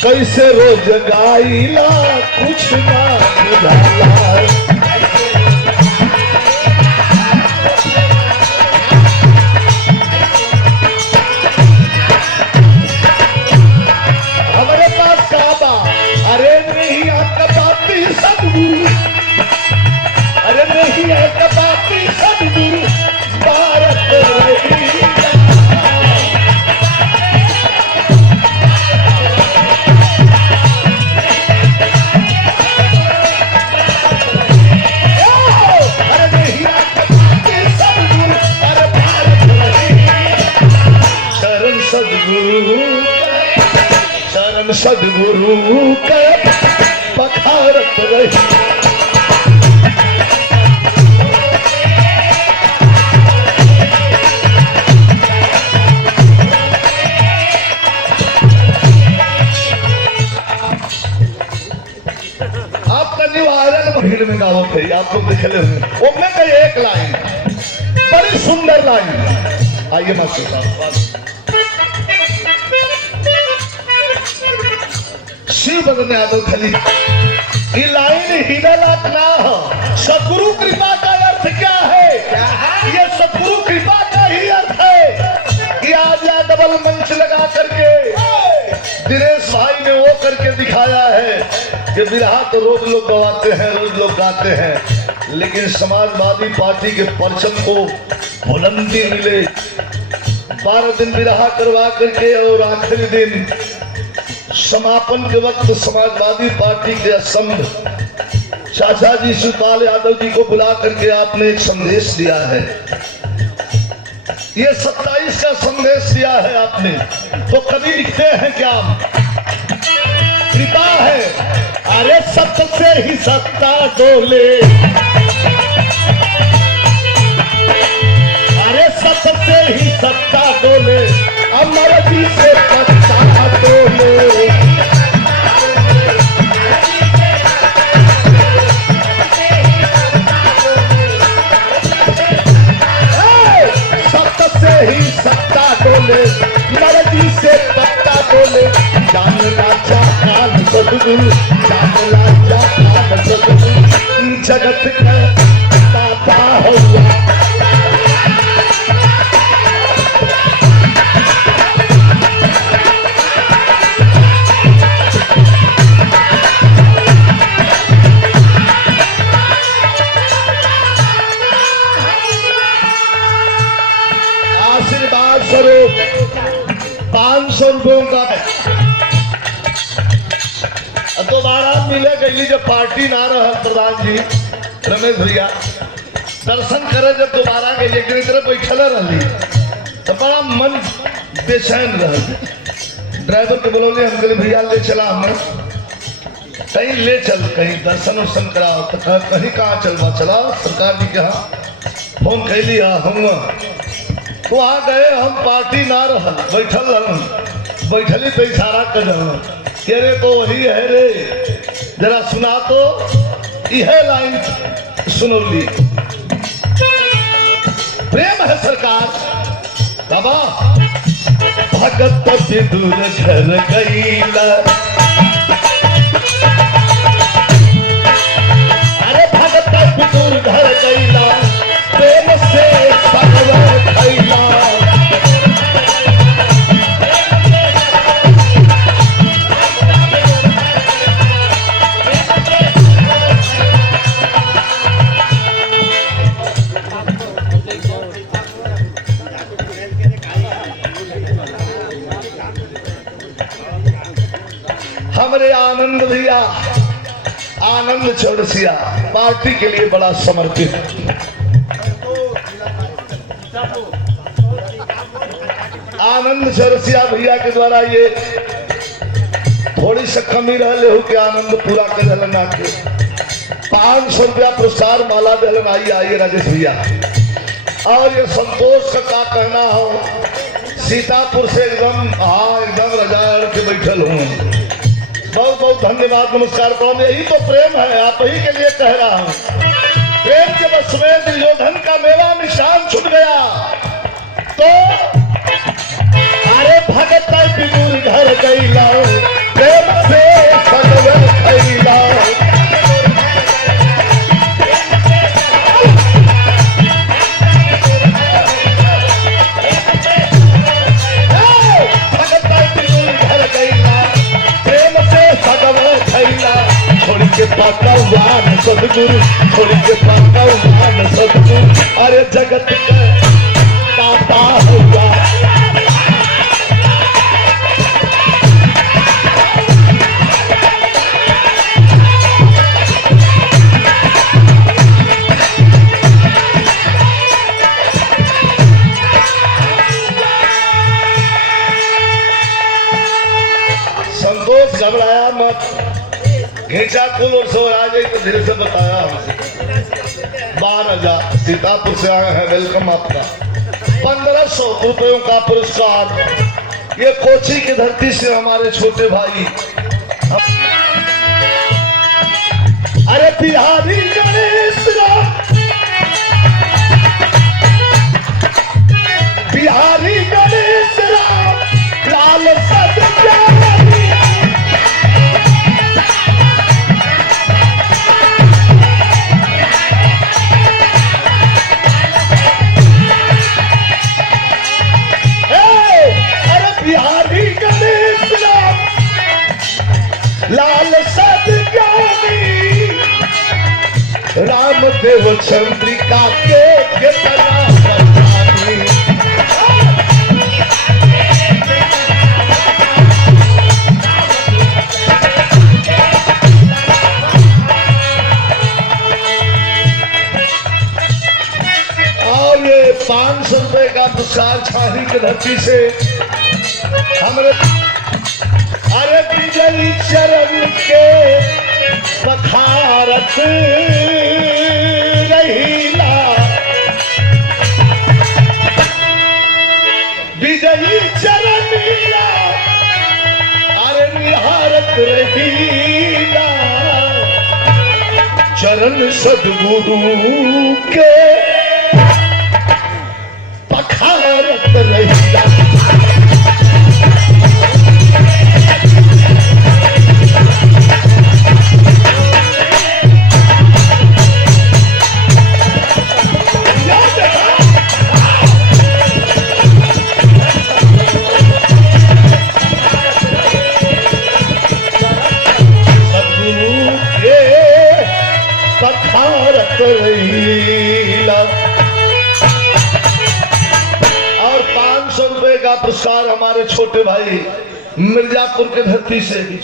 कैसे रोज गाइला कुछ ना बुझाला। हमारे पास काबा, अरे नहीं आपका बापी सदगुरु, अरे नहीं आपका बापी सदगुरु भारत रही। शरण सदगुरु के पखारत रही। आपका निवारण भीड़ में गाओ थे, आप लोग लिखे हुए उनमें का एक लाइन बड़ी सुंदर लाइन। आइए मास्टर साहब। शिव बदन यादव खली ये लाइन हिनलात ना हो। सतगुरु कृपा का अर्थ क्या है? ये सतगुरु कृपा का ही अर्थ है कि आज या डबल मंच लगा करके दिनेश भाई ने वो करके दिखाया है कि बिरहा तो रोज लोग गवाते हैं, रोज लोग गाते हैं, लेकिन समाजवादी पार्टी के परचम को बुलंदी मिले। 12 दिन बिरहा करवा करके और आखिरी दिन समापन के वक्त समाजवादी पार्टी के असंध चाचा जी शिवपाल यादव जी को बुला करके आपने एक संदेश दिया है। ये 27 का संदेश दिया है आपने। तो कभी लिखते हैं क्या? कृपा है, अरे सत्य से ही सत्ता डोले, अरे सत्य से ही सत्ता डोले, अमर जी से सत्ता डोले। सत्य से ही सत्ता डोले, मर्जी से पत्ता डोले। जानना चाहता सदगुरु, जानना चाहता सदगुरु, जगत का दाता हुआ। आशीर्वाद स्वरूप 500 रुपयों का दोबारा मिले गई। जब पार्टी ना रहा प्रधान जी रमेश भैया दर्शन करे, जब दोबारा गई लेकिन इधर बैठल रही तो बड़ा मन बेचैन रहा। ड्राइवर के बोलोले अंकल भैया ले चला, हमें कहीं ले चल, कहीं दर्शन वर्शन कराओ। तो कहीं कहाँ चलवा, चला सरकार जी के यहाँ फोन कह लिया हम वहाँ गए। हम पार्टी ना रहा, बैठल रह, बैठली तो इशारा कर रे तो वही है रे, जरा सुना तो। यह लाइन सुनौली, प्रेम है सरकार बाबा। भगत विदुर घर गईला, अरे भगत विदुर घर गईला, प्रेम से भगवत खैला। हमारे आनंद भैया, आनंद चौरसिया पार्टी के लिए बड़ा समर्पित। आनंद चौरसिया भैया के द्वारा ये थोड़ी सी कमी रहे हो कि आनंद पूरा कर दलना के 500 रुपया पुरस्कार माला दलन आई। आइए राजेश भैया। और ये संतोष का कहना हो, सीतापुर से एकदम एकदम रजाड़ के बैठल हूँ। बहुत बहुत धन्यवाद, नमस्कार प्रणाम। यही तो प्रेम है, आप ही के लिए कह रहा हूँ। प्रेम के बस में दुर्योधन का मेवा निशान छूट गया तो अरे भगत विदुर घर गई लाओ, प्रेम के पकवान सदगुरु, छोड़ के पकवान सदगुरु, अरे जगत का दाता हुआ। संतोष घबराया मत, घिंचा कुल और सो आ जाए तो धीरे से बताया हमसे। 12,000 सीतापुर से आए हैं, वेलकम आपका। 1500 रुपयों का पुरस्कार ये कोची की धरती से हमारे छोटे भाई। अरे बिहारी गणेश राम, बिहारी गणेश राम, लाल सत्या लाल सदज्ञानी, रामदेव चंद्रिका के कितना बखानी। और ये 500 रुपए का पुरस्कार छाही की धरती से हमारे। अरे विजयी चरण के पखारत रहीला, विजयी चरनिया अरे निहारत रहीला, चरण सदगुरु के पखारत रहीला। और 500 रुपए का पुरस्कार हमारे छोटे भाई मिर्जापुर के धरती से भी।